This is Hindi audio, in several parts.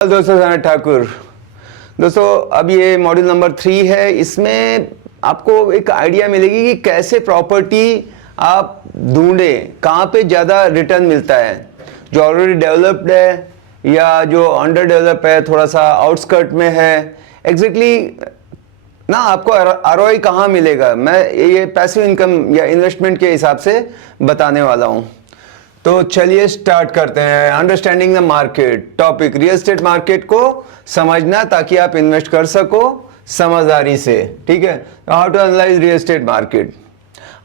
दोस्तों, सनात ठाकुर। दोस्तों, अब ये मॉड्यूल नंबर 3 है। इसमें आपको एक आइडिया मिलेगी कि कैसे प्रॉपर्टी आप ढूंढें, कहाँ पे ज़्यादा रिटर्न मिलता है, जो ऑलरेडी डेवलप्ड है या जो अंडर डेवलप है, थोड़ा सा आउटस्कर्ट में है। एग्जैक्टली ना आपको आरओआई कहाँ मिलेगा, मैं ये पैसिव इनकम या इन्वेस्टमेंट के हिसाब से बताने वाला हूँ। तो चलिए स्टार्ट करते हैं। Understanding the market topic, real estate market को समझना ताकि आप इन्वेस्ट कर सको समझदारी से। ठीक है, how to analyse real estate market.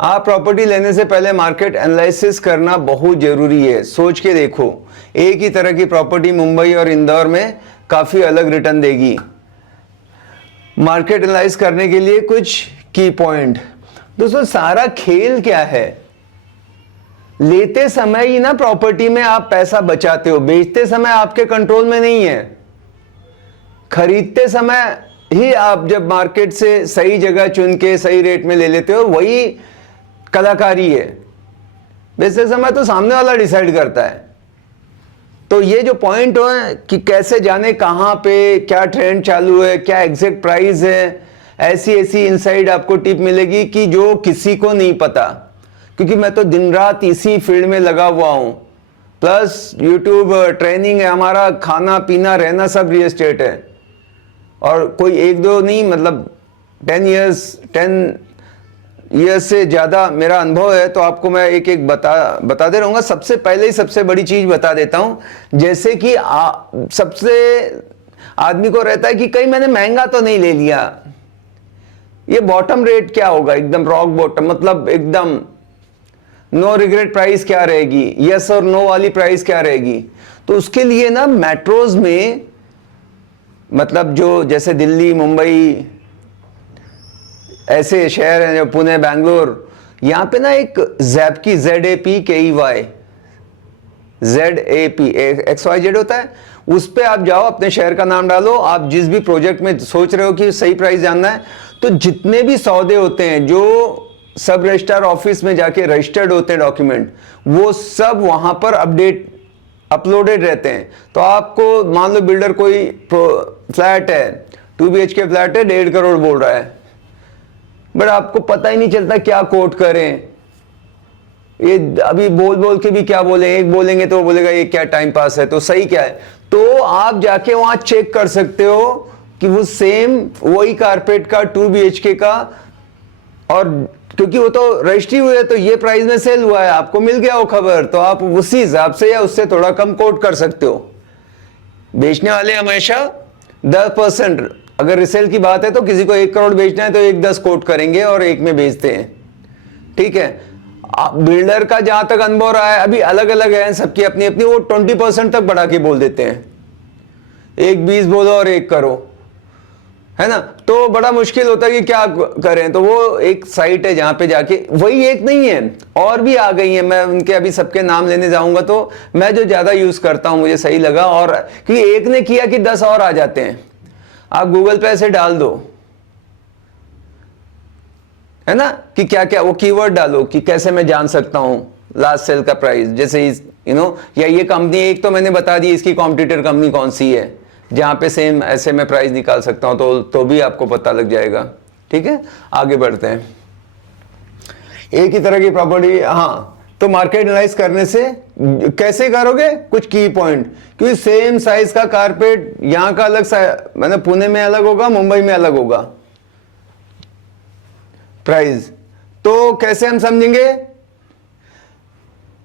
आप प्रॉपर्टी लेने से पहले मार्केट एनालिसिस करना बहुत जरूरी है। सोच के देखो, एक ही तरह की प्रॉपर्टी मुंबई और इंदौर में काफी अलग रिटर्न देगी। मार्केट एनालाइज करने के लिए कुछ की पॉइंट। दोस्तों, सारा खेल क्या है, लेते समय ही ना प्रॉपर्टी में आप पैसा बचाते हो, बेचते समय आपके कंट्रोल में नहीं है। खरीदते समय ही आप जब मार्केट से सही जगह चुन के सही रेट में ले लेते हो, वही कलाकारी है। बेचते समय तो सामने वाला डिसाइड करता है। तो ये जो पॉइंट है कि कैसे जाने कहां पे क्या ट्रेंड चालू है, क्या एग्जैक्ट प्राइस है, ऐसी इनसाइड आपको टिप मिलेगी कि जो किसी को नहीं पता। क्योंकि मैं तो दिन रात इसी फील्ड में लगा हुआ हूं, प्लस यूट्यूब ट्रेनिंग है हमारा, खाना पीना रहना सब रियल एस्टेट है। और कोई एक दो नहीं, मतलब 10 ईयर्स से ज़्यादा मेरा अनुभव है। तो आपको मैं एक एक बताते रहूँगा। सबसे पहले ही सबसे बड़ी चीज़ बता देता हूँ, जैसे कि सबसे आदमी को रहता है कि कहीं मैंने महंगा तो नहीं ले लिया। ये बॉटम रेट क्या होगा, एकदम रॉक बॉटम, मतलब एकदम नो रिग्रेट प्राइस क्या रहेगी, यस और नो वाली प्राइस क्या रहेगी। तो उसके लिए ना मेट्रोज में, मतलब जो जैसे दिल्ली, मुंबई, ऐसे शहर हैं जो पुणे, बैंगलोर, यहाँ पे ना एक ज़ैपकी, ZAPKEY, XYZ होता है। उस पे आप जाओ, अपने शहर का नाम डालो, आप जिस भी प्रोजेक्ट में सोच रहे हो कि सही प्राइस जानना है, तो जितने भी सौदे होते हैं जो सब रजिस्ट्रार ऑफिस में जाके रजिस्टर्ड होते हैं डॉक्यूमेंट, वो सब वहां पर अपलोडेड रहते हैं। तो आपको मान लो बिल्डर कोई फ्लैट है, 2 BHK फ्लैट है, 1.5 करोड़ बोल रहा है, बट आपको पता ही नहीं चलता क्या कोट करें। ये अभी बोल बोल के भी क्या बोले, एक बोलेंगे तो वो बोलेगा ये क्या टाइम पास है, तो सही क्या है। तो आप जाके वहां चेक कर सकते हो कि वो सेम वही कारपेट का 2 BHK का, और क्योंकि वो तो रजिस्ट्री हुई है तो ये प्राइस में सेल हुआ है, आपको मिल गया वो खबर, तो आप उसी हिसाब से या उससे थोड़ा कम कोट कर सकते हो। बेचने वाले हमेशा 10%, अगर रिसेल की बात है तो किसी को 1 करोड़ बेचना है तो 1-10 कोट करेंगे और 1 में बेचते हैं। ठीक है, बिल्डर का जहां तक अनुभव रहा है, अभी अलग अलग है सबकी अपनी अपनी, वो 20% तक बढ़ा के बोल देते हैं। 1-20 बोलो और 1 करो, है ना। तो बड़ा मुश्किल होता है कि क्या करें। तो वो एक साइट है जहां पे जाके, वही एक नहीं है, और भी आ गई है। मैं उनके अभी सबके नाम लेने जाऊंगा, तो मैं जो ज्यादा यूज करता हूं मुझे सही लगा, और क्योंकि एक ने किया कि 10 और आ जाते हैं। आप गूगल पे ऐसे डाल दो, है ना, कि क्या क्या, वो कीवर्ड डालो कि कैसे मैं जान सकता हूं लास्ट सेल का प्राइस, जैसे या ये कंपनी, एक तो मैंने बता दी इसकी कॉम्पिटिटर कंपनी कौन सी है जहां पे सेम ऐसे में प्राइस निकाल सकता हूं, तो भी आपको पता लग जाएगा। ठीक है, आगे बढ़ते हैं। एक ही तरह की प्रॉपर्टी, हाँ, तो मार्केट एनालाइज करने से कैसे करोगे, कुछ की पॉइंट, क्योंकि सेम साइज का कारपेट यहां का अलग, मैंने पुणे में अलग होगा, मुंबई में अलग होगा प्राइस। तो कैसे हम समझेंगे,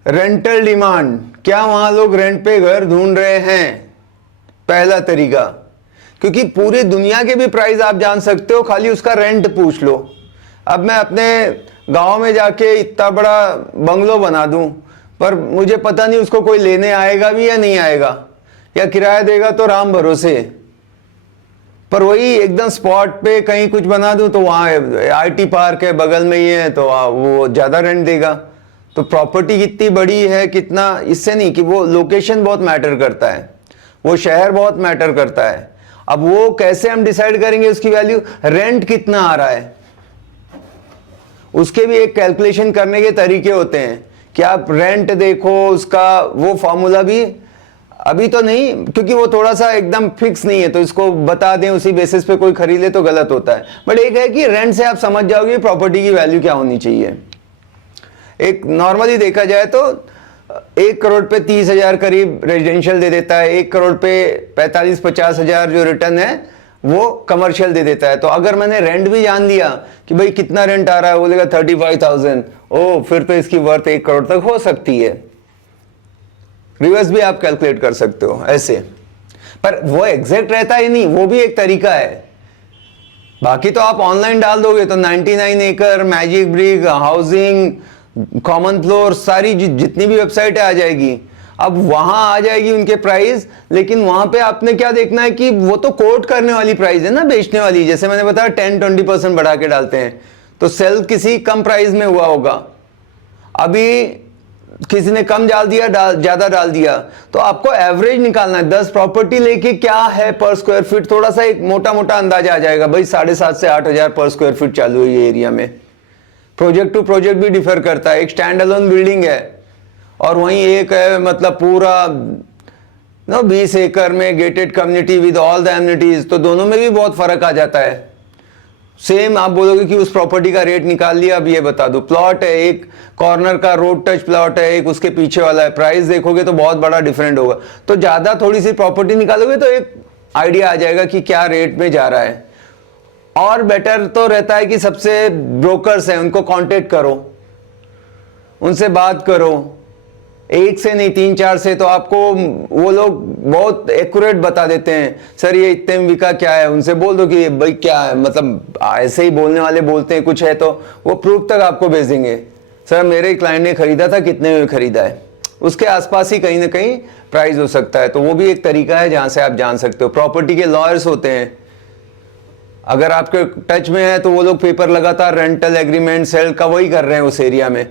रेंटल डिमांड, क्या वहां लोग रेंट पे घर ढूंढ रहे हैं, पहला तरीका। क्योंकि पूरी दुनिया के भी प्राइस आप जान सकते हो, खाली उसका रेंट पूछ लो। अब मैं अपने गांव में जाके इतना बड़ा बंगलो बना दूं, पर मुझे पता नहीं उसको कोई लेने आएगा भी या नहीं आएगा, या किराया देगा तो राम भरोसे। पर वही एकदम स्पॉट पे कहीं कुछ बना दूं तो वहां IT पार्क है बगल में ही है, तो वो ज्यादा रेंट देगा। तो प्रॉपर्टी कितनी बड़ी है, कितना, इससे नहीं, कि वो लोकेशन बहुत मैटर करता है, वो शहर बहुत मैटर करता है। अब वो कैसे हम डिसाइड करेंगे उसकी वैल्यू, रेंट कितना आ रहा है, उसके भी एक कैलकुलेशन करने के तरीके होते हैं कि आप रेंट देखो, उसका वो फॉर्मूला भी अभी तो नहीं, क्योंकि वो थोड़ा सा एकदम फिक्स नहीं है, तो इसको बता दें उसी बेसिस पे कोई खरीद ले तो गलत होता है। बट एक है कि रेंट से आप समझ जाओगे प्रॉपर्टी की वैल्यू क्या होनी चाहिए। एक नॉर्मली देखा जाए तो 1 करोड़ पे 30,000 करीब रेजिडेंशियल दे देता है, 1 करोड़ पे 45-50 हजार जो रिटर्न है वो कमर्शियल दे देता है। तो अगर मैंने रेंट भी जान लिया कि भाई कितना रेंट आ रहा है, बोलेगा 35,000, ओ फिर तो इसकी वर्थ 1 करोड़ तक हो सकती है। रिवर्स भी आप कैलकुलेट कर सकते हो ऐसे, पर वो एग्जैक्ट रहता ही नहीं, वो भी एक तरीका है। बाकी तो आप ऑनलाइन डाल दोगे तो 99 एकड़, magic brick, housing, Common floor, सारी जितनी भी वेबसाइट आ जाएगी। अब वहां आ जाएगी उनके प्राइस, लेकिन वहां पे आपने क्या देखना है कि वो तो कोट करने वाली प्राइस है ना, बेचने वाली। जैसे मैंने बताया 10-20% बढ़ा के डालते हैं, तो सेल किसी कम प्राइस में हुआ होगा, अभी किसी ने कम डाल दिया, ज्यादा डाल दिया, तो आपको एवरेज निकालना है। 10 प्रॉपर्टी लेके क्या है पर स्क्वायर फीट, थोड़ा सा एक मोटा मोटा अंदाजा आ जाएगा। भाई 7,500 से 8,000 पर स्क्वायर फीट चालू है ये एरिया में। प्रोजेक्ट टू प्रोजेक्ट भी डिफर करता है। एक स्टैंड अलोन बिल्डिंग है और वहीं एक है मतलब पूरा 20 एकड़ में gated community with all the amenities, तो दोनों में भी बहुत फर्क आ जाता है। सेम आप बोलोगे कि उस प्रॉपर्टी का रेट निकाल लिया, अब ये बता दो, प्लॉट है, एक कॉर्नर का रोड टच प्लॉट है, एक उसके पीछे वाला है, प्राइस देखोगे तो बहुत बड़ा डिफरेंट होगा। तो ज्यादा थोड़ी सी प्रॉपर्टी निकालोगे तो एक आइडिया आ जाएगा कि क्या रेट में जा रहा है। और बेटर तो रहता है कि सबसे ब्रोकर्स हैं उनको कांटेक्ट करो, उनसे बात करो, एक से नहीं 3-4 से, तो आपको वो लोग बहुत एक्यूरेट बता देते हैं। सर ये इतने में बिका, क्या है, उनसे बोल दो कि भाई क्या है, मतलब ऐसे ही बोलने वाले बोलते हैं, कुछ है तो वो प्रूफ तक आपको भेज देंगे। सर मेरे क्लाइंट ने खरीदा था, कितने में खरीदा है, उसके आसपास ही कहीं ना कहीं प्राइस हो सकता है। तो वो भी एक तरीका है जहां से आप जान सकते हो। प्रॉपर्टी के लॉयर्स होते हैं, अगर आपके टच में है तो वो लोग पेपर लगातार रेंटल एग्रीमेंट सेल का वही कर रहे हैं उस एरिया में,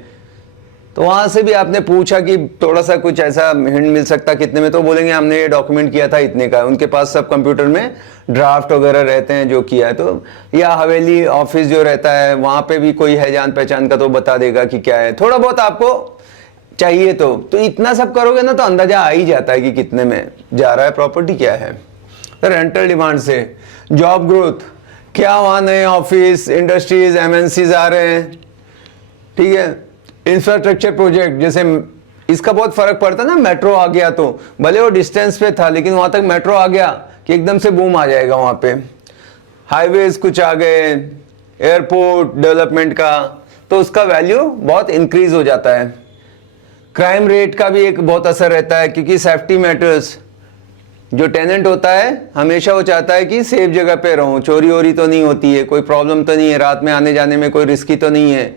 तो वहां से भी आपने पूछा कि थोड़ा सा कुछ ऐसा हिंट मिल सकता कितने में, तो बोलेंगे हमने ये डॉक्यूमेंट किया था इतने का। उनके पास सब कंप्यूटर में ड्राफ्ट वगैरह रहते हैं जो किया है। तो या हवेली ऑफिस जो रहता है वहां पे भी कोई है जान पहचान का, तो बता देगा कि क्या है। थोड़ा बहुत आपको चाहिए तो इतना सब करोगे ना तो अंदाजा आ ही जाता है कि कितने में जा रहा है, प्रॉपर्टी क्या है। तो रेंटल डिमांड से जॉब ग्रोथ, क्या वहां नए ऑफिस, इंडस्ट्रीज, एमएनसीज आ रहे हैं, ठीक है। इंफ्रास्ट्रक्चर प्रोजेक्ट, जैसे इसका बहुत फर्क पड़ता है ना, मेट्रो आ गया तो भले वो डिस्टेंस पे था, लेकिन वहां तक मेट्रो आ गया कि एकदम से बूम आ जाएगा वहां पे। हाईवेज कुछ आ गए, एयरपोर्ट डेवलपमेंट का, तो उसका वैल्यू बहुत इंक्रीज हो जाता है। क्राइम रेट का भी एक बहुत असर रहता है, क्योंकि सेफ्टी मैटर्स। जो टेनेंट होता है हमेशा वो चाहता है कि सेफ जगह पे रहूं, चोरी वोरी तो नहीं होती है, कोई प्रॉब्लम तो नहीं है, रात में आने जाने में कोई रिस्की तो नहीं है।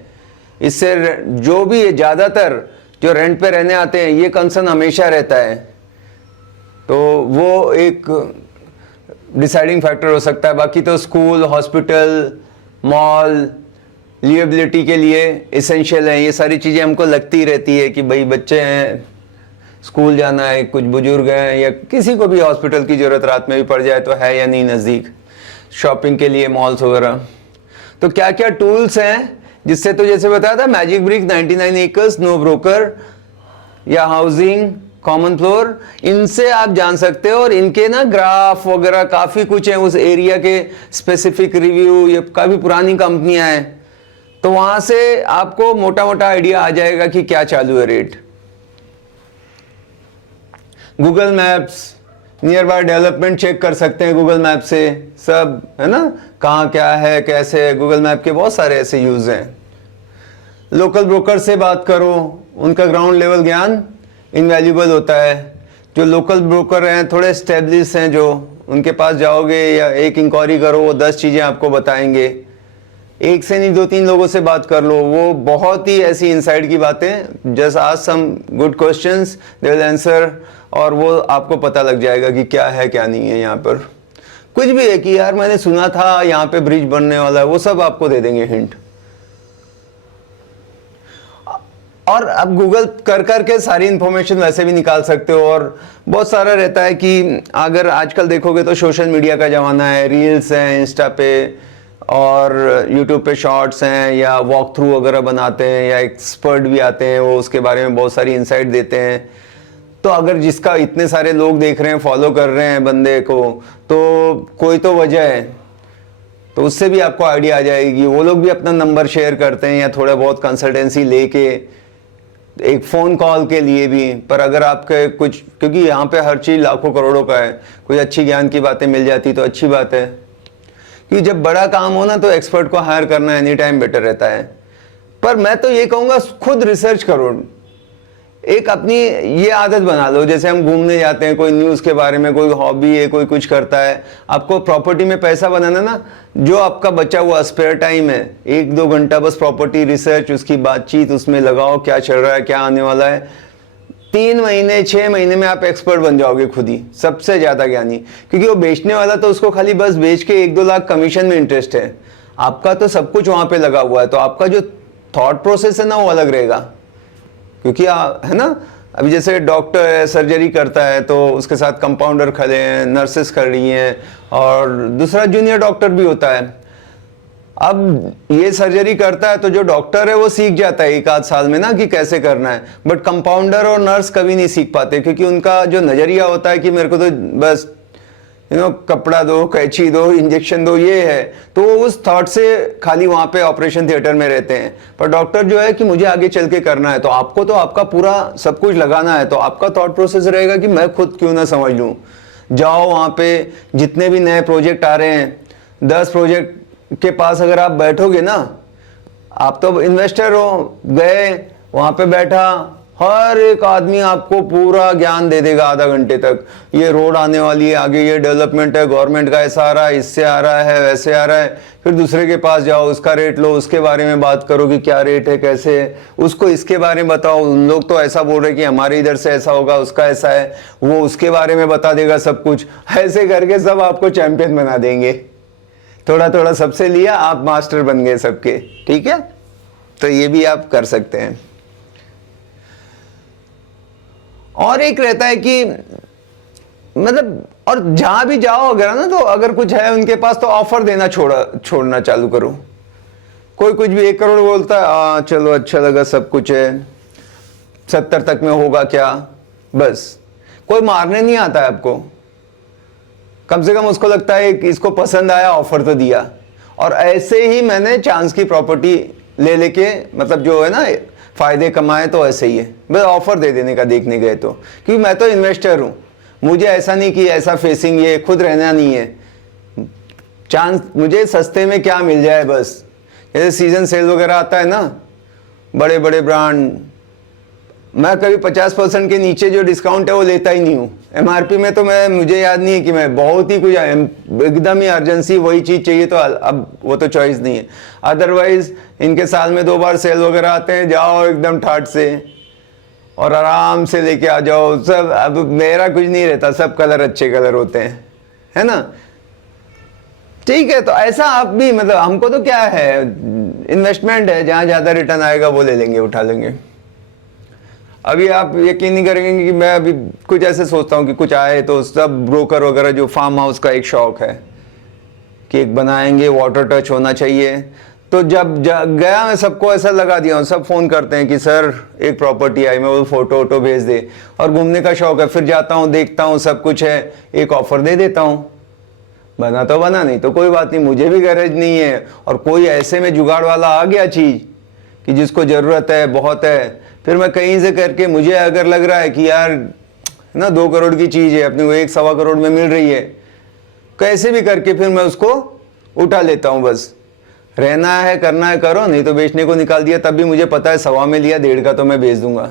इससे जो भी है, ज्यादातर जो रेंट पे रहने आते हैं, ये कंसर्न हमेशा रहता है। तो वो एक डिसाइडिंग फैक्टर हो सकता है। बाकी तो स्कूल, हॉस्पिटल, मॉल लिएबिलिटी के लिए इसेंशियल है। ये सारी चीजें हमको लगती रहती है कि भाई बच्चे हैं, स्कूल जाना है, कुछ बुजुर्ग हैं, या किसी को भी हॉस्पिटल की जरूरत रात में भी पड़ जाए तो है या नहीं नजदीक, शॉपिंग के लिए मॉल्स वगैरह। तो क्या क्या टूल्स हैं जिससे, तो जैसे बताया था Magic Brick, 99 acres, No Broker, या हाउसिंग, कॉमन फ्लोर, इनसे आप जान सकते हो। और इनके ना ग्राफ वगैरह काफी कुछ है, उस एरिया के स्पेसिफिक रिव्यू, ये काफी पुरानी कंपनियां हैं, तो वहां से आपको मोटा मोटा आइडिया आ जाएगा कि क्या चालू है rate. Google Maps, nearby development check कर सकते हैं गूगल मैप से, सब है ना, कहाँ क्या है कैसे है। गूगल मैप के बहुत सारे ऐसे यूज हैं। लोकल ब्रोकर से बात करो, उनका ग्राउंड लेवल ज्ञान इनवैल्यूएबल होता है। जो लोकल ब्रोकर हैं, थोड़े स्टेब्लिश हैं, जो उनके पास जाओगे या एक इंक्वायरी करो, वो 10 चीजें आपको बताएंगे। एक से नहीं 2-3 लोगों से बात कर लो, वो बहुत ही ऐसी इनसाइड की बातें, just ask some good questions, they will answer, और वो आपको पता लग जाएगा कि क्या है क्या नहीं है। यहाँ पर कुछ भी है कि यार मैंने सुना था यहाँ पे ब्रिज बनने वाला है, वो सब आपको दे देंगे हिंट। और अब गूगल कर करके सारी इंफॉर्मेशन वैसे भी निकाल सकते हो। और बहुत सारा रहता है कि अगर आजकल देखोगे तो सोशल मीडिया का जमाना है, रील्स हैं इंस्टा पे और यूट्यूब पे शॉर्ट्स हैं, या वॉक थ्रू वगैरह बनाते हैं, या एक्सपर्ट भी आते हैं, वो उसके बारे में बहुत सारी इंसाइट देते हैं। तो अगर जिसका इतने सारे लोग देख रहे हैं, फॉलो कर रहे हैं बंदे को, तो कोई तो वजह है, तो उससे भी आपको आइडिया आ जाएगी। वो लोग भी अपना नंबर शेयर करते हैं या थोड़ा बहुत कंसल्टेंसी लेके, एक फ़ोन कॉल के लिए भी। पर अगर आपके कुछ, क्योंकि यहाँ पे हर चीज़ लाखों करोड़ों का है, कोई अच्छी ज्ञान की बातें मिल जाती तो अच्छी बात है। क्योंकि जब बड़ा काम हो ना तो एक्सपर्ट को हायर करना एनी टाइम बेटर रहता है। पर मैं तो ये कहूँगा खुद रिसर्च करो, एक अपनी ये आदत बना लो। जैसे हम घूमने जाते हैं, कोई न्यूज़ के बारे में, कोई हॉबी है, कोई कुछ करता है, आपको प्रॉपर्टी में पैसा बनाना ना, जो आपका बचा हुआ स्पेयर टाइम है 1-2 घंटा बस प्रॉपर्टी रिसर्च, उसकी बातचीत उसमें लगाओ, क्या चल रहा है, क्या आने वाला है। 3 महीने 6 महीने में आप एक्सपर्ट बन जाओगे खुद ही, सबसे ज़्यादा ज्ञानी। क्योंकि वो बेचने वाला तो उसको खाली बस बेच के 1-2 लाख कमीशन में इंटरेस्ट है, आपका तो सब कुछ वहाँ पे लगा हुआ है। तो आपका जो थॉट प्रोसेस है ना वो अलग रहेगा। क्योंकि है ना, अभी जैसे डॉक्टर है, सर्जरी करता है, तो उसके साथ कंपाउंडर खड़े हैं, नर्सेस कर रही हैं, और दूसरा जूनियर डॉक्टर भी होता है। अब ये सर्जरी करता है तो जो डॉक्टर है वो सीख जाता है 1-8 साल में ना कि कैसे करना है, बट कंपाउंडर और नर्स कभी नहीं सीख पाते, क्योंकि उनका जो नज़रिया होता है कि मेरे को तो बस कपड़ा दो, कैंची दो, इंजेक्शन दो, ये है। तो वो उस थॉट से खाली वहाँ पे ऑपरेशन थिएटर में रहते हैं। पर डॉक्टर जो है कि मुझे आगे चल के करना है, तो आपको तो आपका पूरा सब कुछ लगाना है, तो आपका थॉट प्रोसेस रहेगा कि मैं खुद क्यों ना समझ लूँ। जाओ वहाँ पे, जितने भी नए प्रोजेक्ट आ रहे हैं, 10 प्रोजेक्ट के पास अगर आप बैठोगे ना, आप तो इन्वेस्टर हो, गए वहाँ पे बैठा, हर एक आदमी आपको पूरा ज्ञान दे देगा आधा घंटे तक। ये रोड आने वाली है, आगे ये डेवलपमेंट है, गवर्नमेंट का ऐसा आ रहा है, इससे आ रहा है, वैसे आ रहा है। फिर दूसरे के पास जाओ, उसका रेट लो, उसके बारे में बात करो कि क्या रेट है, कैसे है, उसको इसके बारे में बताओ। उन लोग तो ऐसा बोल रहे कि हमारे इधर से ऐसा होगा, उसका ऐसा है, वो उसके बारे में बता देगा सब कुछ। ऐसे करके सब आपको चैंपियन बना देंगे। थोड़ा थोड़ा सबसे लिया, आप मास्टर बन गए सबके। ठीक है, तो ये भी आप कर सकते हैं। और एक रहता है कि मतलब, और जहां भी जाओ अगर ना, तो अगर कुछ है उनके पास तो ऑफर देना छोड़ना चालू करो। कोई कुछ भी 1 करोड़ बोलता है, चलो अच्छा लगा, सब कुछ है, 70 तक में होगा क्या, बस। कोई मारने नहीं आता है आपको, कम से कम उसको लगता है कि इसको पसंद आया, ऑफर तो दिया। और ऐसे ही मैंने चांस की प्रॉपर्टी ले लेके, मतलब जो है ना फायदे कमाए, तो ऐसे ही है, बस ऑफर दे देने का देखने गए तो। क्योंकि मैं तो इन्वेस्टर हूं, मुझे ऐसा नहीं कि ऐसा फेसिंग ये खुद रहना नहीं है। चांस मुझे सस्ते में क्या मिल जाए बस। जैसे सीजन सेल वगैरह आता है ना, बड़े बड़े ब्रांड, मैं कभी 50% के नीचे जो डिस्काउंट है वो लेता ही नहीं हूँ। MRP में तो मुझे याद नहीं है कि मैं बहुत ही कुछ एकदम ही अर्जेंसी वही चीज़ चाहिए, तो अब वो तो चॉइस नहीं है। अदरवाइज इनके साल में 2 बार सेल वगैरह आते हैं, जाओ एकदम ठाट से और आराम से लेके आ जाओ सब। अब मेरा कुछ नहीं रहता, सब कलर अच्छे कलर होते हैं, है ना। ठीक है, तो ऐसा आप भी, मतलब हमको तो क्या है, इन्वेस्टमेंट है, जहाँ ज़्यादा रिटर्न आएगा वो ले लेंगे, उठा लेंगे। अभी आप यकीन नहीं करेंगे कि मैं अभी कुछ ऐसे सोचता हूँ कि कुछ आए तो सब ब्रोकर वगैरह, जो फार्म हाउस का एक शौक है कि एक बनाएंगे, वाटर टच होना चाहिए। तो जब गया मैं, सबको ऐसा लगा दिया हूँ, सब फ़ोन करते हैं कि सर एक प्रॉपर्टी आई, मैं वो फ़ोटो वोटो भेज दे। और घूमने का शौक है, फिर जाता हूँ, देखता हूँ, सब कुछ है, एक ऑफ़र दे देता हूँ। बना तो बना, नहीं तो कोई बात नहीं, मुझे भी गरज नहीं है। और कोई ऐसे में जुगाड़ वाला आ गया चीज़ कि जिसको ज़रूरत है, बहुत है, फिर मैं कहीं से करके, मुझे अगर लग रहा है कि यार ना 2 करोड़ की चीज़ है, अपने को 1-1.25 करोड़ में मिल रही है, कैसे भी करके फिर मैं उसको उठा लेता हूँ। बस रहना है, करना है करो, नहीं तो बेचने को निकाल दिया, तब भी मुझे पता है 1.25 में लिया, 1.5 का तो मैं बेच दूंगा।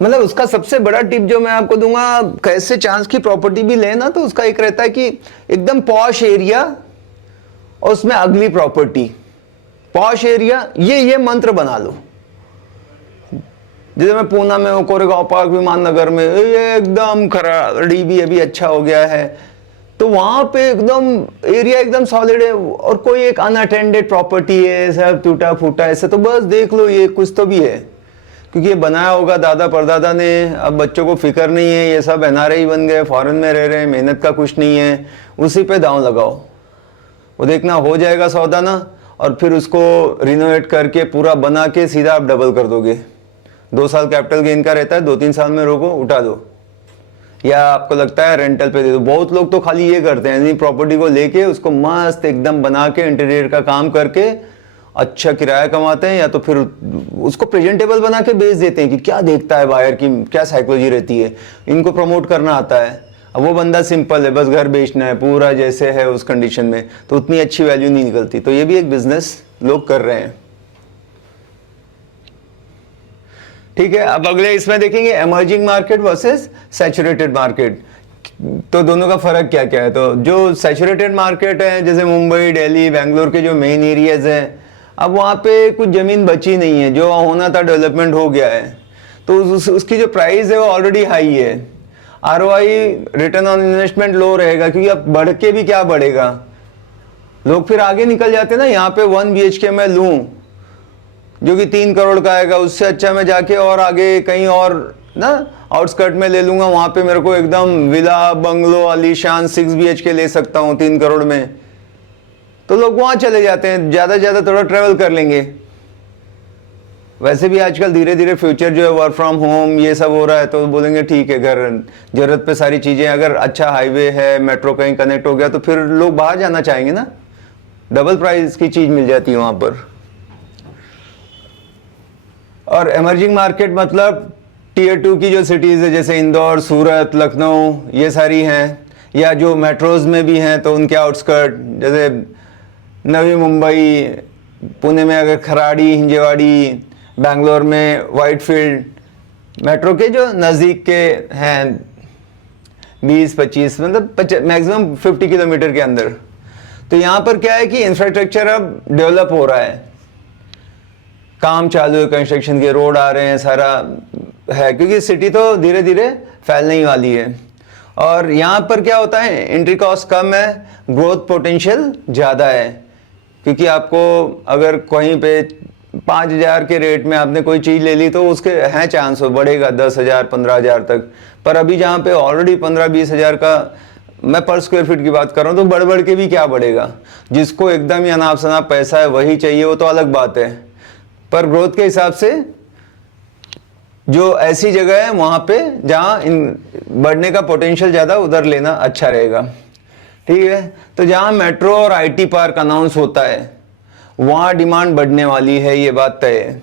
मतलब उसका सबसे बड़ा टिप जो मैं आपको दूंगा, कैसे चांस की प्रॉपर्टी भी लेना, तो उसका एक रहता है कि एकदम पॉश एरिया और उसमें अगली प्रॉपर्टी। पॉश एरिया, ये मंत्र बना लो। जैसे मैं पूना में हूँ, कोरेगांव पार्क, विमान नगर में, ये एकदम खराड़ी भी अभी अच्छा हो गया है, तो वहां पे एकदम एरिया एकदम सॉलिड है, और कोई एक अनअटेंडेड प्रॉपर्टी है, सब टूटा फूटा ऐसे, तो बस देख लो ये कुछ तो भी है, क्योंकि ये बनाया होगा दादा परदादा ने। अब बच्चों को फिक्र नहीं है, ये सब NRI बन गए, फॉरेन में रह रहे हैं, मेहनत का कुछ नहीं है, उसी पे दांव लगाओ, वो देखना हो जाएगा सौदा ना। और फिर उसको रिनोवेट करके पूरा बना के सीधा आप डबल कर दोगे। 2 साल कैपिटल गेन का रहता है, 2-3 साल में रोको, उठा दो, या आपको लगता है रेंटल पे दे दो। बहुत लोग तो खाली ये करते हैं, यानी प्रॉपर्टी को लेके उसको मस्त एकदम बना के इंटीरियर का काम करके अच्छा किराया कमाते हैं, या तो फिर उसको प्रेजेंटेबल बना के बेच देते हैं कि क्या देखता है बायर की, क्या साइकोलॉजी रहती है, इनको प्रमोट करना आता है। अब वो बंदा सिंपल है, बस घर बेचना है पूरा जैसे है उस कंडीशन में, तो उतनी अच्छी वैल्यू नहीं निकलती। तो ये भी एक बिजनेस लोग कर रहे हैं। ठीक है, अब अगले इसमें देखेंगे emerging market versus saturated market. तो दोनों का फर्क क्या क्या है। तो जो सैचुरेटेड मार्केट है, जैसे मुंबई, दिल्ली, बेंगलोर के जो मेन एरियाज हैं, अब वहाँ पे कुछ ज़मीन बची नहीं है, जो होना था डेवलपमेंट हो गया है, तो उसकी जो प्राइस है वो ऑलरेडी हाई है। ROI, रिटर्न ऑन इन्वेस्टमेंट, लो रहेगा, क्योंकि अब बढ़ के भी क्या बढ़ेगा, लोग फिर आगे निकल जाते हैं ना। यहाँ पे 1 BHK मैं लूँ जो कि 3 करोड़ का आएगा, उससे अच्छा मैं जाके और आगे कहीं और ना आउटस्कर्ट में ले लूंगा, वहां पे मेरे को एकदम विला बंगलो आलीशान 6 BHK ले सकता हूँ 3 करोड़ में, तो लोग वहां चले जाते हैं, ज्यादा से ज्यादा थोड़ा ट्रेवल कर लेंगे। वैसे भी आजकल धीरे धीरे फ्यूचर जो है वर्क फ्रॉम होम ये सब हो रहा है, तो बोलेंगे ठीक है, घर जरूरत पे सारी चीजें, अगर अच्छा हाईवे है, मेट्रो कहीं कनेक्ट हो गया, तो फिर लोग बाहर जाना चाहेंगे ना, डबल प्राइस की चीज मिल जाती है वहां पर। और इमर्जिंग मार्केट मतलब टीयर 2 की जो सिटीज़ है, जैसे इंदौर, सूरत, लखनऊ, ये सारी हैं, या जो मेट्रोज़ में भी हैं तो उनके आउटस्कर्ट, जैसे नवी मुंबई, पुणे में अगर खराड़ी, हिंजेवाड़ी, बेंगलोर में वाइटफील्ड, मेट्रो के जो नज़दीक के हैं 20-25 मतलब मैक्सिमम 50 किलोमीटर के अंदर। तो यहाँ पर क्या है कि इंफ्रास्ट्रक्चर अब डेवलप हो रहा है, काम चालू है, कंस्ट्रक्शन के रोड आ रहे हैं, सारा है, क्योंकि सिटी तो धीरे धीरे फैलने ही वाली है। और यहाँ पर क्या होता है, एंट्री कॉस्ट कम है, ग्रोथ पोटेंशियल ज़्यादा है, क्योंकि आपको अगर कहीं पे 5,000 के रेट में आपने कोई चीज़ ले ली तो उसके हैं चांस हो बढ़ेगा 10,000 15,000 तक। पर अभी जहाँ पे ऑलरेडी 15-20 हज़ार का मैं पर स्क्वायर फीट की बात कर रहा हूँ, तो बढ़ बढ़ के भी क्या बढ़ेगा। जिसको एकदम ही अनाप शनाप पैसा है वही चाहिए, वो तो अलग बात है, पर ग्रोथ के हिसाब से जो ऐसी जगह है वहां पे जहां बढ़ने का पोटेंशियल ज्यादा, उधर लेना अच्छा रहेगा। ठीक है, तो जहां मेट्रो और IT पार्क अनाउंस होता है वहां डिमांड बढ़ने वाली है, ये बात तय है।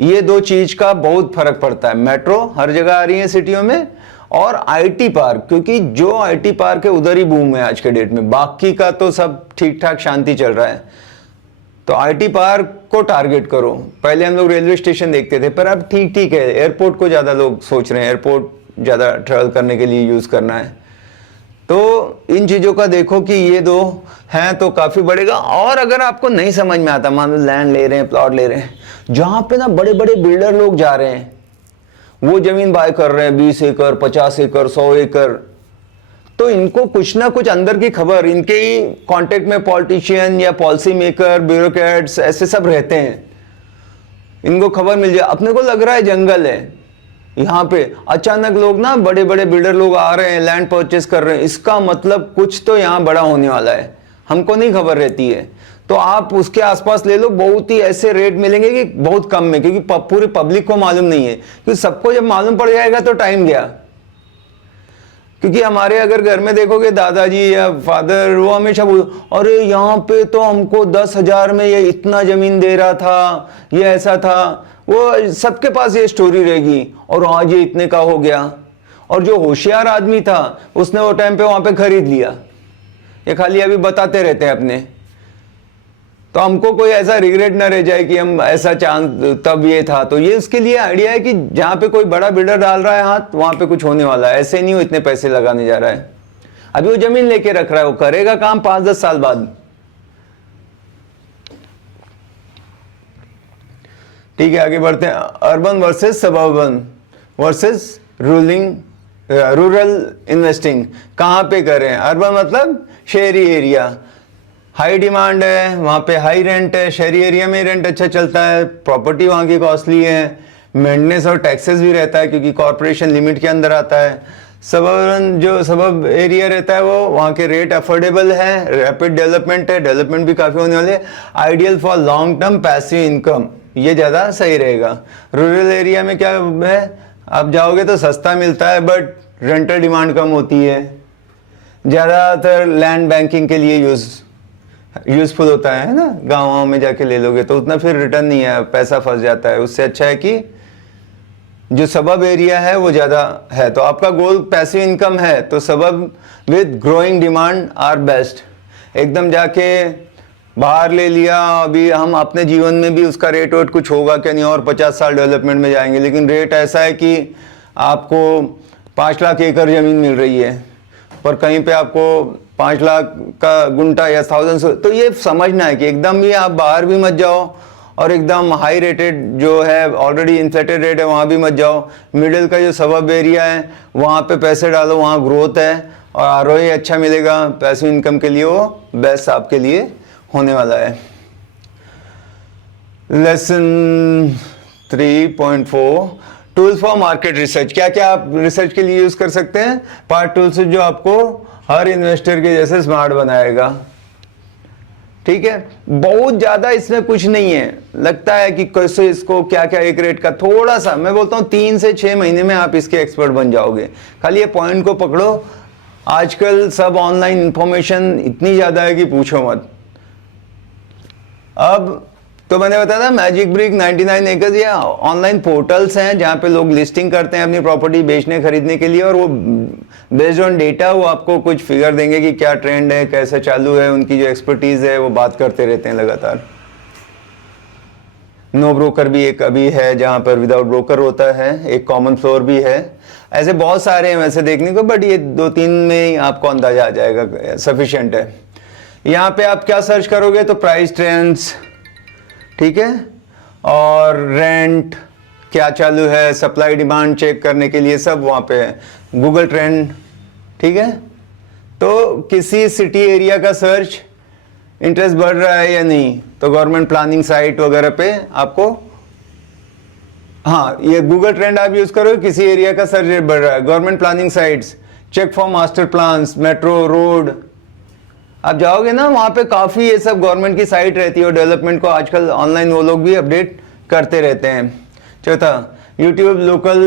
ये दो चीज का बहुत फर्क पड़ता है, मेट्रो हर जगह आ रही है सिटियों में, और IT पार्क, क्योंकि जो IT पार्क है उधर ही बूम है आज के डेट में, बाकी का तो सब ठीक ठाक शांति चल रहा है। तो IT पार्क को टारगेट करो। पहले हम लोग रेलवे स्टेशन देखते थे, पर अब ठीक ठीक है, एयरपोर्ट को ज़्यादा लोग सोच रहे हैं, एयरपोर्ट ज़्यादा ट्रैवल करने के लिए यूज़ करना है। तो इन चीज़ों का देखो कि ये दो हैं तो काफ़ी बढ़ेगा। और अगर आपको नहीं समझ में आता, मान लो लैंड ले रहे हैं, प्लॉट ले रहे हैं, जहाँ पे ना बड़े बड़े बिल्डर लोग जा रहे हैं, वो ज़मीन बाय कर रहे हैं 20 एकड़, 50 एकड़, 100 एकड़, तो इनको कुछ ना कुछ अंदर की खबर, इनके ही कांटेक्ट में पॉलिटिशियन या पॉलिसी मेकर, ब्यूरोक्रेट्स ऐसे सब रहते हैं, इनको खबर मिल जाए। अपने को लग रहा है जंगल है, यहाँ पे अचानक लोग ना बड़े बड़े बिल्डर लोग आ रहे हैं, लैंड परचेस कर रहे हैं, इसका मतलब कुछ तो यहाँ बड़ा होने वाला है, हमको नहीं खबर रहती है। तो आप उसके आसपास ले लो, बहुत ही ऐसे रेट मिलेंगे कि बहुत कम में, क्योंकि पूरी पब्लिक को मालूम नहीं है, क्योंकि सबको जब मालूम पड़ जाएगा तो टाइम गया। क्योंकि हमारे अगर घर में देखोगे दादाजी या फादर, वो हमेशा बोल, अरे यहाँ पे तो हमको 10,000 में ये इतना जमीन दे रहा था, ये ऐसा था, वो सबके पास ये स्टोरी रहेगी, और आज ये इतने का हो गया। और जो होशियार आदमी था उसने वो टाइम पे वहां पे खरीद लिया। ये खाली अभी बताते रहते हैं अपने, तो हमको कोई ऐसा रिग्रेट ना रह जाए कि हम ऐसा चांस तब ये था। तो ये उसके लिए आइडिया है कि जहां पे कोई बड़ा बिल्डर डाल रहा है हाथ, वहां पे कुछ होने वाला है, ऐसे नहीं हो इतने पैसे लगाने जा रहा है। अभी वो जमीन लेके रख रहा है, वो करेगा काम 5-10 साल बाद। ठीक है, आगे बढ़ते हैं। Urban versus suburban versus rural investing कहाँ पे करें। अर्बन मतलब शहरी एरिया, हाई डिमांड है, वहाँ पे हाई रेंट है, शहरी एरिया में रेंट अच्छा चलता है, प्रॉपर्टी वहाँ की कॉस्टली है, मेंटेनेंस और टैक्सेस भी रहता है क्योंकि कॉर्पोरेशन लिमिट के अंदर आता है। सबर्बन जो सबब एरिया रहता है वो वहाँ के रेट अफोर्डेबल है, रैपिड डेवलपमेंट है, डेवलपमेंट भी काफ़ी होने वाले, ideal for long term passive income. ये ज़्यादा सही रहेगा। रूरल एरिया में क्या है, आप जाओगे तो सस्ता मिलता है बट रेंटल डिमांड कम होती है। ज़्यादातर लैंड बैंकिंग के लिए यूज़फुल होता है ना, गाँव में जाके ले लोगे तो उतना फिर रिटर्न नहीं है, पैसा फंस जाता है। उससे अच्छा है कि जो सबब एरिया है वो ज़्यादा है। तो आपका गोल पैसिव इनकम है तो suburb with growing demand are best. एकदम जाके बाहर ले लिया, अभी हम अपने जीवन में भी उसका रेट वेट कुछ होगा क्या नहीं, और 50 साल डेवलपमेंट में जाएंगे, लेकिन रेट ऐसा है कि आपको 5 लाख एकड़ ज़मीन मिल रही है पर कहीं पे आपको 5 लाख का गुंटा या 1000। तो ये समझना है कि एकदम भी आप बाहर भी मत जाओ और एकदम हाई रेटेड जो है ऑलरेडी इन्फ्लेटेड रेट है वहाँ भी मत जाओ। मिडिल का जो सबब एरिया है वहाँ पे पैसे डालो, वहाँ ग्रोथ है और आरओई अच्छा मिलेगा पैसिव इनकम के लिए, वो बेस्ट आपके लिए होने वाला है। Lesson 3.4 tools for market research. क्या क्या आप रिसर्च के लिए यूज कर सकते हैं? पार्ट टूल्स जो आपको हर इन्वेस्टर के जैसे स्मार्ट बनाएगा। ठीक है, बहुत ज्यादा इसमें कुछ नहीं है, लगता है कि कैसे इसको क्या क्या एक रेट का, थोड़ा सा मैं बोलता हूँ 3 से 6 महीने में आप इसके एक्सपर्ट बन जाओगे। खाली ये पॉइंट को पकड़ो। आजकल सब ऑनलाइन इंफॉर्मेशन इतनी ज्यादा है कि पूछो मत। अब तो मैंने बताया था मैजिक ब्रिक, 99 एकर्स, ये ऑनलाइन पोर्टल्स हैं जहाँ पे लोग लिस्टिंग करते हैं अपनी प्रॉपर्टी बेचने खरीदने के लिए, और वो बेस्ड ऑन डेटा वो आपको कुछ फिगर देंगे कि क्या ट्रेंड है, कैसे चालू है, उनकी जो एक्सपर्टीज है वो बात करते रहते हैं लगातार। नो ब्रोकर भी एक अभी है जहाँ पर विदाउट ब्रोकर होता है, एक कॉमन फ्लोर भी है। ऐसे बहुत सारे हैं वैसे देखने को, बट ये 2-3 में ही आपको अंदाजा आ जाएगा, सफिशिएंट है। यहाँ पे आप क्या सर्च करोगे तो प्राइस ट्रेंड्स, ठीक है, और रेंट क्या चालू है, सप्लाई डिमांड चेक करने के लिए सब वहाँ पे है। गूगल ट्रेंड, ठीक है। तो किसी सिटी एरिया का सर्च इंटरेस्ट बढ़ रहा है या नहीं, तो गवर्नमेंट प्लानिंग साइट वगैरह पे आपको, हाँ ये गूगल ट्रेंड आप यूज करो, किसी एरिया का सर्च रेट बढ़ रहा है, government planning sites, check for master plans, metro road. आप जाओगे ना वहाँ पे काफ़ी ये सब गवर्नमेंट की साइट रहती है और डेवलपमेंट को आजकल ऑनलाइन वो लोग भी अपडेट करते रहते हैं। चौथा, YouTube local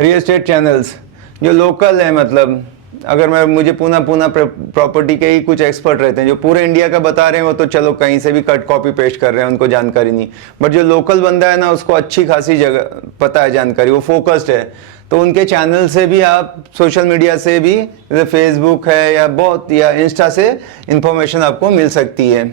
real estate channels, जो लोकल है, मतलब अगर मुझे पूना प्रॉपर्टी के ही कुछ एक्सपर्ट रहते हैं जो पूरे इंडिया का बता रहे हैं, वो तो चलो कहीं से भी कट कॉपी पेस्ट कर रहे हैं, उनको जानकारी नहीं। बट जो लोकल बंदा है ना, उसको अच्छी खासी जगह पता है, जानकारी, वो फोकस्ड है, तो उनके चैनल से भी आप, सोशल मीडिया से भी, जैसे फेसबुक है या बहुत, या इंस्टा से इंफॉर्मेशन आपको मिल सकती है।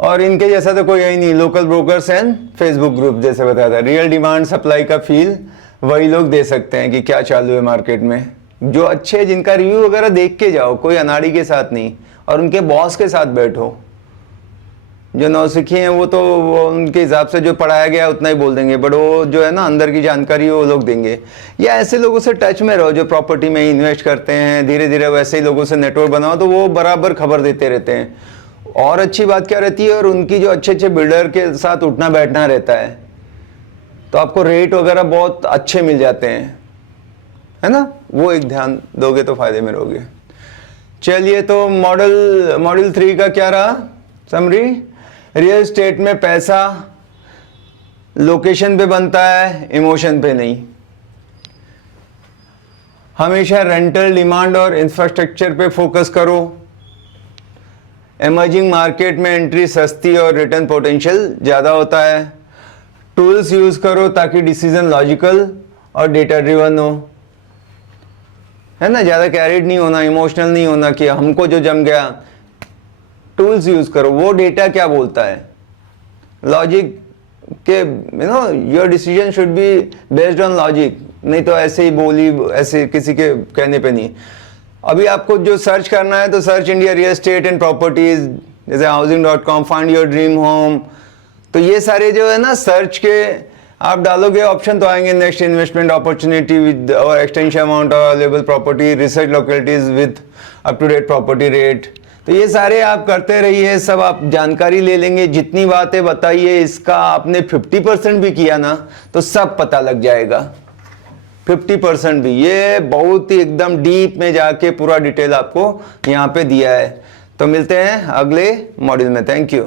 और इनके जैसा तो कोई है नहीं, local brokers and Facebook group जैसे बताया था। रियल डिमांड सप्लाई का फील वही लोग दे सकते हैं कि क्या चालू है मार्केट में, जो अच्छे, जिनका रिव्यू वगैरह देख के जाओ, कोई अनाड़ी के साथ नहीं, और उनके बॉस के साथ बैठो। जो नौसिखी हैं वो तो वो उनके हिसाब से जो पढ़ाया गया उतना ही बोल देंगे, बट वो जो है ना अंदर की जानकारी वो लोग देंगे। या ऐसे लोगों से टच में रहो जो प्रॉपर्टी में इन्वेस्ट करते हैं, धीरे धीरे वैसे ही लोगों से नेटवर्क बनाओ, तो वो बराबर खबर देते रहते हैं। और अच्छी बात क्या रहती है, और उनकी जो अच्छे अच्छे बिल्डर के साथ उठना बैठना रहता है, तो आपको रेट वगैरह बहुत अच्छे मिल जाते हैं, है ना। वो एक ध्यान दोगे तो फायदे में रहोगे। चलिए, तो मॉड्यूल 3 का क्या रहा समरी? रियल एस्टेट में पैसा लोकेशन पे बनता है, इमोशन पे नहीं। हमेशा रेंटल डिमांड और इंफ्रास्ट्रक्चर पे फोकस करो। एमर्जिंग मार्केट में एंट्री सस्ती और रिटर्न पोटेंशियल ज़्यादा होता है। टूल्स यूज़ करो ताकि डिसीजन लॉजिकल और डेटा ड्रिवन हो, है ना। ज़्यादा कैरिड नहीं होना, इमोशनल नहीं होना कि हमको जो जम गया। टूल्स यूज़ करो, वो डेटा क्या बोलता है, लॉजिक के, your decision should be based on logic, नहीं तो ऐसे ही बोली, ऐसे किसी के कहने पे नहीं। अभी आपको जो सर्च करना है तो search India real estate and properties, जैसे housing.com, find your dream home, तो ये सारे जो है ना सर्च के आप डालोगे ऑप्शन तो आएंगे। नेक्स्ट इन्वेस्टमेंट अपॉर्चुनिटी विद और extension amount of available property, research localities with up to date property rate. तो ये सारे आप करते रहिए, सब आप जानकारी ले लेंगे। जितनी बातें बताइए, इसका आपने 50% भी किया ना तो सब पता लग जाएगा। 50% भी, ये बहुत ही एकदम डीप में जाके पूरा डिटेल आपको यहाँ पे दिया है। तो मिलते हैं अगले मॉड्यूल में। Thank you.